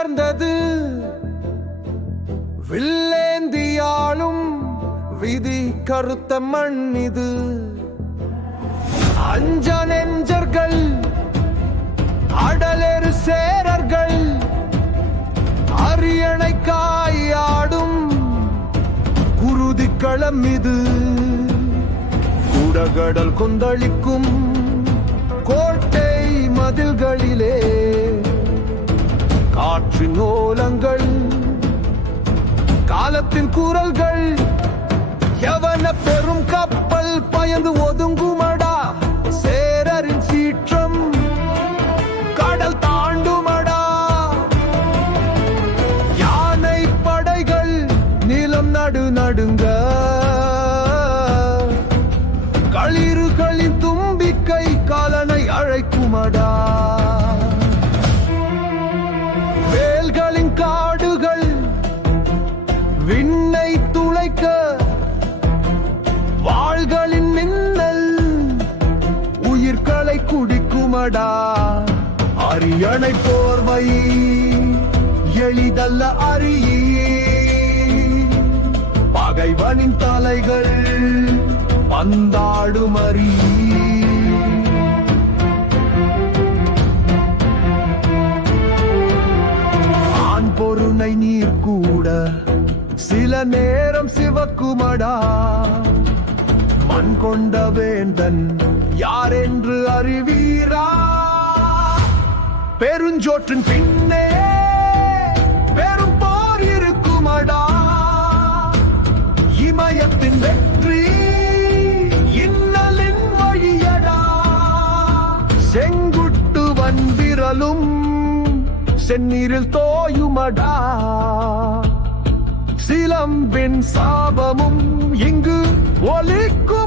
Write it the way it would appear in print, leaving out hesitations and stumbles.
உயர்ந்தது வில்லேந்தியாளும் விதி கருத்த மண் இது. அஞ்ச நெஞ்சர்கள் அடலெரு சேரர்கள் அரியணை காயாடும் குருதிக்களம் இது. குடகடல் கொந்தளிக்கும் கோட்டை மதில்களிலே காற்றின் ஓலங்கள் காலத்தின் குரல்கள். எவன பெரும் கப்பல் பயந்து ஒதுங்குமடா, சேரரின் சீற்றம் கடல் தாண்டுமடா. யானை படைகள் நிலம் நடுங்க, களிறுகளின் தும்பிக்கை காலனை அழைக்குமடா. வேல்களின் காடுகள் விண்ணை துளைக்க, வாள்களின் மின்னல் உயிர்களை குடிக்குமடா. அரியணை போர்வை எளிதல்ல அறியே, பகைவனின் தலைகள் பந்தாடும் அறியே. ஆண் பொருணை நீர் கூட சில நேரம் சிவக்குமடா. மண் கொண்ட வேந்தன் யார் என்று அறிவீரா? பெருஞ்சோற்றின் பின்னே பெரும் போர் இருக்குமடா. இமயத்தின் வெற்றி இன்னலின் வழியடா. செங்குட்டு வன்விரலும் செந்நீரில் தோயுமடா. சிலம்பின் சாபமும் இங்கு ஒலிக்கும்.